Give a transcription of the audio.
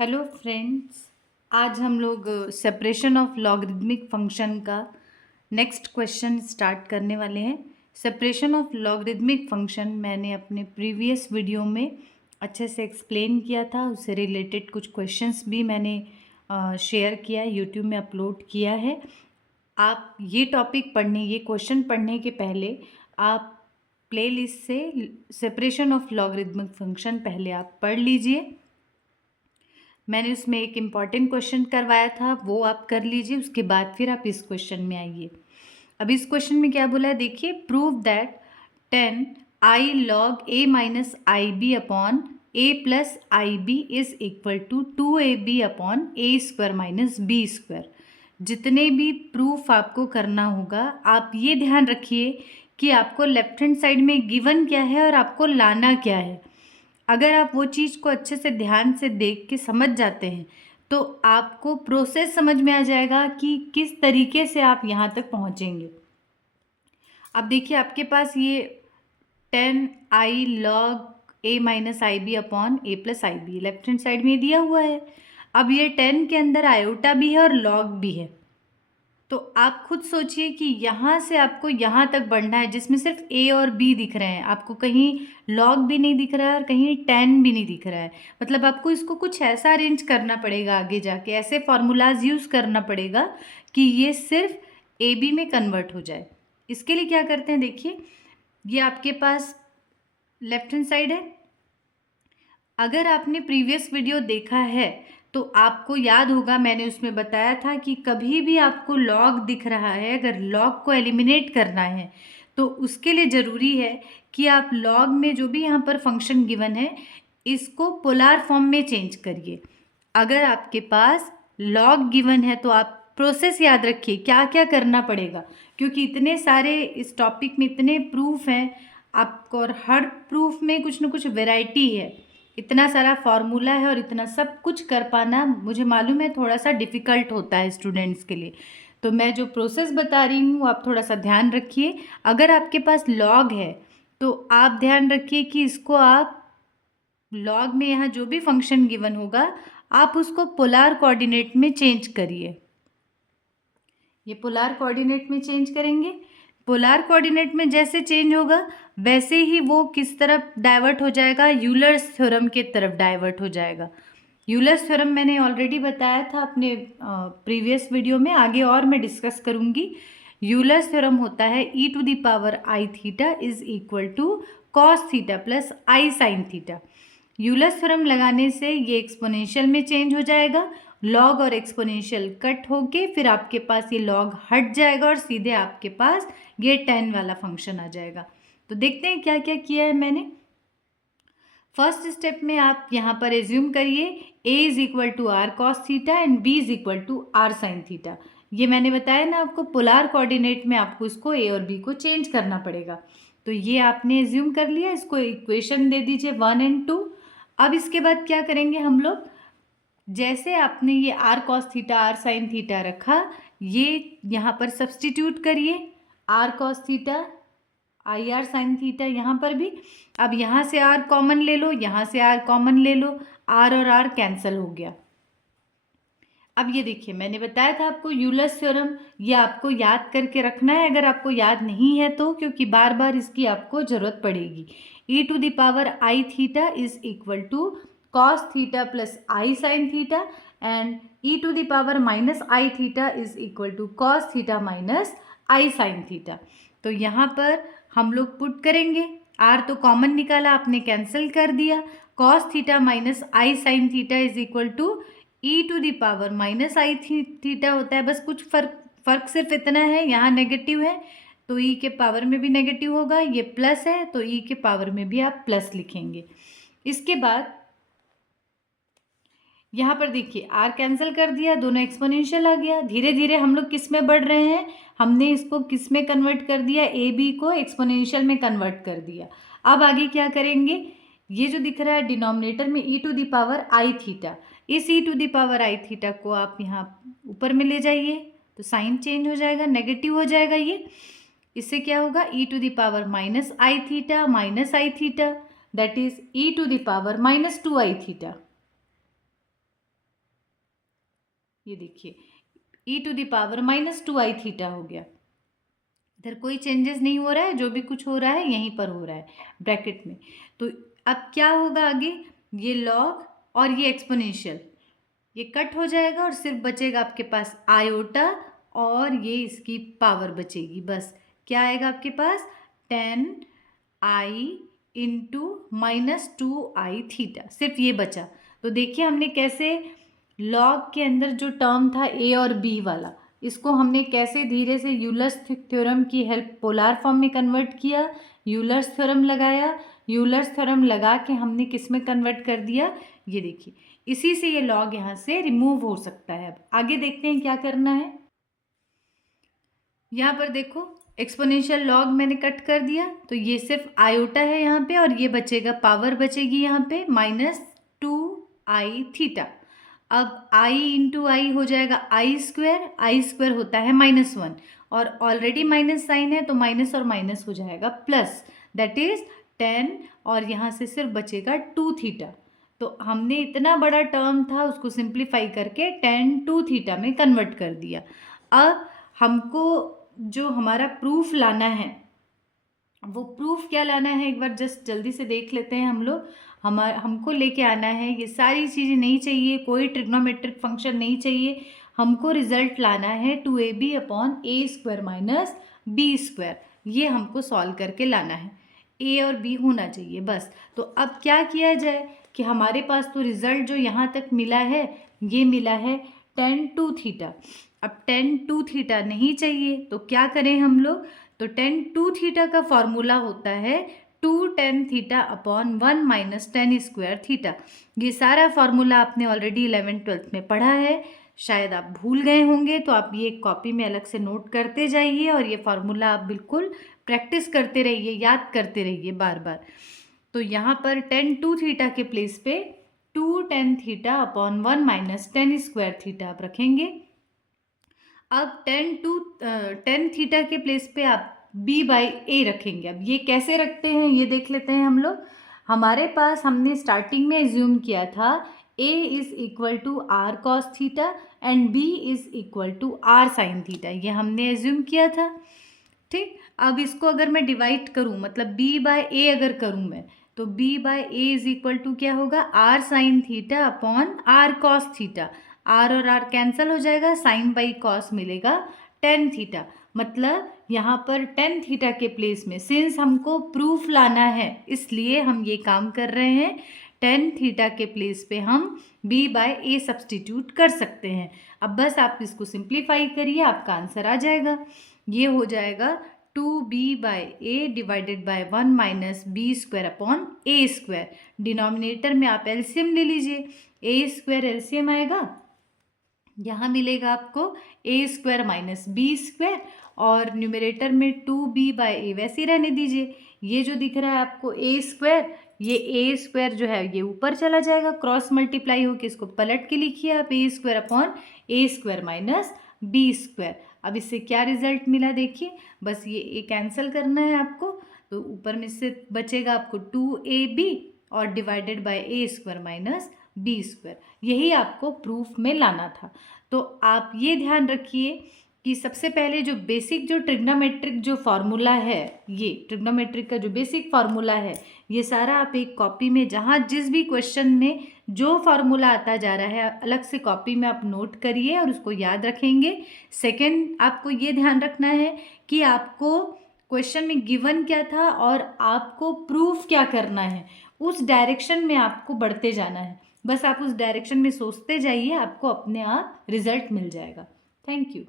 Hello friends. आज हम लोग सेपरेशन ऑफ लॉगरिदमिक फंक्शन का नेक्स्ट क्वेश्चन स्टार्ट करने वाले हैं। सेपरेशन ऑफ लॉगरिदमिक फंक्शन मैंने अपने प्रीवियस वीडियो में अच्छे से एक्सप्लेन किया था। उससे रिलेटेड कुछ क्वेश्चंस भी मैंने शेयर किया, यूट्यूब में अपलोड किया है। आप ये टॉपिक पढ़ने, ये क्वेश्चन पढ़ने के पहले आप प्लेलिस्ट से सेपरेशन ऑफ लॉगरिदमिक फंक्शन पहले आप पढ़ लीजिए। मैंने उसमें एक इम्पॉर्टेंट क्वेश्चन करवाया था, वो आप कर लीजिए। उसके बाद फिर आप इस क्वेश्चन में आइए। अब इस क्वेश्चन में क्या बोला है देखिए, prove that 10 i log a minus i b upon a plus i b is equal to 2ab upon a square minus b square. जितने भी प्रूफ आपको करना होगा, आप ये ध्यान रखिए कि आपको लेफ्ट हैंड साइड में गिवन क्या है और आपको लाना क्या है। अगर आप वो चीज़ को अच्छे से ध्यान से देख के समझ जाते हैं तो आपको प्रोसेस समझ में आ जाएगा कि किस तरीके से आप यहाँ तक पहुँचेंगे। अब देखिए, आपके पास ये 10 i log a minus i b upon a plus i b left hand side में दिया हुआ है। अब ये 10 के अंदर आयोटा भी है और लॉग भी है, तो आप खुद सोचिए कि यहाँ से आपको यहाँ तक बढ़ना है जिसमें सिर्फ ए और बी दिख रहे हैं। आपको कहीं लॉग भी नहीं दिख रहा है और कहीं 10 भी नहीं दिख रहा है। मतलब आपको इसको कुछ ऐसा अरेंज करना पड़ेगा, आगे जाके ऐसे फॉर्मूलाज यूज़ करना पड़ेगा कि ये सिर्फ ए बी में कन्वर्ट हो जाए। इसके लिए क्या करते हैं देखिए, ये आपके पास लेफ्ट हैंड साइड है। अगर आपने प्रीवियस वीडियो देखा है तो आपको याद होगा, मैंने उसमें बताया था कि कभी भी आपको लॉग दिख रहा है, अगर लॉग को एलिमिनेट करना है तो उसके लिए ज़रूरी है कि आप लॉग में जो भी यहाँ पर फंक्शन गिवन है इसको पोलार फॉर्म में चेंज करिए। अगर आपके पास लॉग गिवन है तो आप प्रोसेस याद रखिए क्या क्या करना पड़ेगा, क्योंकि इतने सारे इस टॉपिक में इतने प्रूफ हैं आपको, और हर प्रूफ में कुछ ना कुछ वेराइटी है। इतना सारा फॉर्मूला है और इतना सब कुछ कर पाना मुझे मालूम है थोड़ा सा डिफ़िकल्ट होता है स्टूडेंट्स के लिए। तो मैं जो प्रोसेस बता रही हूँ आप थोड़ा सा ध्यान रखिए। अगर आपके पास लॉग है तो आप ध्यान रखिए कि इसको आप लॉग में यहाँ जो भी फंक्शन गिवन होगा आप उसको पोलार कोऑर्डिनेट में चेंज करिए। ये पोलार कोऑर्डिनेट में चेंज करेंगे। पोलार कोऑर्डिनेट में जैसे चेंज होगा वैसे ही वो किस तरफ डाइवर्ट हो जाएगा, यूलर्स थ्योरम के तरफ डाइवर्ट हो जाएगा। यूलर्स थ्योरम मैंने ऑलरेडी बताया था अपने प्रीवियस वीडियो में, आगे और मैं डिस्कस करूँगी। यूलर्स थ्योरम होता है e to the power i theta is equal to cos theta plus i sine theta. Euler's theorem लगाने से ये एक्सपोनेंशियल में चेंज हो जाएगा, लॉग और एक्सपोनेंशियल कट होके फिर आपके पास ये लॉग हट जाएगा और सीधे आपके पास ये 10 वाला फंक्शन आ जाएगा। तो देखते हैं क्या क्या किया है मैंने। फर्स्ट स्टेप में आप यहाँ पर एज्यूम करिए a is equal to r cos theta and b is equal to r sine theta. ये मैंने बताया ना आपको, पोलार कोऑर्डिनेट में आपको इसको a और b को चेंज करना पड़ेगा। तो ये आपने एज्यूम कर लिया, इसको इक्वेशन दे दीजिए 1 और 2। अब इसके बाद क्या करेंगे हम लोग, जैसे आपने ये r cos theta r sine theta रखा, ये यहाँ पर सब्सटीट्यूट करिए, r cos theta i r sine theta यहाँ पर भी। अब यहाँ से आर कॉमन ले लो, यहाँ से आर कॉमन ले लो, आर और आर कैंसिल हो गया। अब ये देखिए, मैंने बताया था आपको यूलर्स थ्योरम, ये आपको याद करके रखना है अगर आपको याद नहीं है तो, क्योंकि बार बार इसकी आपको ज़रूरत पड़ेगी। E to the power i theta is equal to cos theta plus i sine theta and e to the power minus i theta is equal to cos theta minus i sine theta. तो यहाँ पर हम लोग put करेंगे, are तो common निकाला आपने, cancel कर दिया। Cos theta minus i sine theta is equal to e to the power minus i theta होता है। बस कुछ फर्क सिर्फ इतना है, यहाँ नेगेटिव है तो ई के पावर में भी नेगेटिव होगा, ये प्लस है तो ई के पावर में भी आप प्लस लिखेंगे। इसके बाद यहाँ पर देखिए आर कैंसिल कर दिया, दोनों एक्सपोनेंशियल आ गया। धीरे धीरे हम लोग किस में बढ़ रहे हैं, हमने इसको किस में कन्वर्ट कर दिया, ए बी को एक्सपोनेंशियल में कन्वर्ट कर दिया। अब आगे क्या करेंगे, ये जो दिख रहा है डिनोमिनेटर में e to the power i theta, इस e to the power i theta को आप यहाँ ऊपर में ले जाइए तो साइन चेंज हो जाएगा, नेगेटिव हो जाएगा ये। इससे क्या होगा, e to the power minus i theta that is e to the power minus 2 i theta. ये देखिए e⁻−2i थीटा हो गया। इधर कोई चेंजेस नहीं हो रहा है, जो भी कुछ हो रहा है यहीं पर हो रहा है ब्रैकेट में। तो अब क्या होगा आगे, ये लॉग और ये एक्सपोनेंशियल ये कट हो जाएगा और सिर्फ बचेगा आपके पास आयोटा और ये इसकी पावर बचेगी। बस क्या आएगा आपके पास 10i × -2i थीटा, सिर्फ ये बचा। तो देखिए हमने कैसे लॉग के अंदर जो टर्म था a और b वाला, इसको हमने कैसे धीरे से यूलर्स थ्योरम की हेल्प पोलार फॉर्म में कन्वर्ट किया, यूलर्स थ्योरम लगाया, यूलर्स थ्योरम लगा के हमने किस में कन्वर्ट कर दिया, ये देखिए इसी से ये लॉग यहाँ से रिमूव हो सकता है। अब आगे देखते हैं क्या करना है। यहाँ पर देखो एक्सपोनेंशियल लॉग मैंने कट कर दिया, तो ये सिर्फ आयोटा है यहाँ पे और ये बचेगा, पावर बचेगी यहाँ पे -2i थीटा। अब i × i हो जाएगा i स्क्वायर होता है -1 और ऑलरेडी माइनस साइन है तो माइनस और माइनस हो जाएगा प्लस, दैट इज 10 और यहाँ से सिर्फ बचेगा 2 थीटा। तो हमने इतना बड़ा टर्म था उसको सिंप्लीफाई करके 10 2 थीटा में कन्वर्ट कर दिया। अब हमको जो हमारा प्रूफ लाना है, वो प्रूफ क्या लाना है एक बार जस्ट जल्दी से देख लेते हैं हम लोग। हमको लेके आना है, ये सारी चीज़ें नहीं चाहिए, कोई ट्रिग्नोमेट्रिक फंक्शन नहीं चाहिए, हमको रिजल्ट लाना है 2ab/a² - b²। ये हमको सॉल्व करके लाना है, a और b होना चाहिए बस। तो अब क्या किया जाए कि हमारे पास तो रिजल्ट जो यहाँ तक मिला है ये मिला है 10 2 थीटा। अब 10 2 थीटा नहीं चाहिए तो क्या करें हम लोग, तो 10 2 थीटा का फॉर्मूला होता है 2 tan θ/1 - tan² थीटा। ये सारा फॉर्मूला आपने ऑलरेडी 11th 12th में पढ़ा है, शायद आप भूल गए होंगे, तो आप ये कॉपी में अलग से नोट करते जाइए और ये फार्मूला आप बिल्कुल प्रैक्टिस करते रहिए, याद करते रहिए बार बार। तो यहाँ पर 10 2 थीटा के प्लेस पे 2 tan θ/1 - tan² थीटा आप रखेंगे। अब 10 थीटा के प्लेस पे आप b/a रखेंगे। अब ये कैसे रखते हैं ये देख लेते हैं हम लोग। हमारे पास हमने स्टार्टिंग में एज्यूम किया था a = r cos theta and b = r sin theta, ये हमने एज्यूम किया था, ठीक। अब इसको अगर मैं डिवाइड करूँ, मतलब b/a अगर करूँ मैं, तो b/a = क्या होगा, r sin θ/r cos theta. r और r कैंसिल हो जाएगा, sin बाई cos मिलेगा tan थीटा। मतलब यहाँ पर tan थीटा के प्लेस में, सिंस हमको प्रूफ लाना है इसलिए हम ये काम कर रहे हैं, tan थीटा के प्लेस पे हम b/a सब्सटीट्यूट कर सकते हैं। अब बस आप इसको सिंप्लीफाई करिए, आपका आंसर आ जाएगा। ये हो जाएगा 2b/a / 1 - b²/a²। डिनोमिनेटर में आप एलसीएम ले लीजिए, a² एलसीएम आएगा, यहाँ मिलेगा आपको a² - b² और न्यूमरेटर में 2b/a वैसे ही रहने दीजिए। ये जो दिख रहा है आपको a², ये a² जो है ये ऊपर चला जाएगा, क्रॉस मल्टीप्लाई होकर, इसको पलट के लिखिए आप a² - b²। अब इससे क्या रिजल्ट मिला देखिए, बस ये a कैंसिल करना है आपको, तो ऊपर में से बचेगा आपको 2ab और डिवाइडेड बाय a² - b²। यही आपको प्रूफ में लाना था। तो आप ये ध्यान रखिए कि सबसे पहले जो बेसिक जो ट्रिग्नोमेट्रिक जो फार्मूला है, ये ट्रिग्नोमेट्रिक का जो बेसिक फार्मूला है, ये सारा आप एक कॉपी में, जहाँ जिस भी क्वेश्चन में जो फार्मूला आता जा रहा है अलग से कॉपी में आप नोट करिए और उसको याद रखेंगे। सेकंड, आपको ये ध्यान रखना है कि आपको क्वेश्चन में गिवन क्या था और आपको प्रूफ क्या करना है, उस डायरेक्शन में आपको बढ़ते जाना है। बस आप उस डायरेक्शन में सोचते जाइए, आपको अपने आप रिजल्ट मिल जाएगा। Thank you.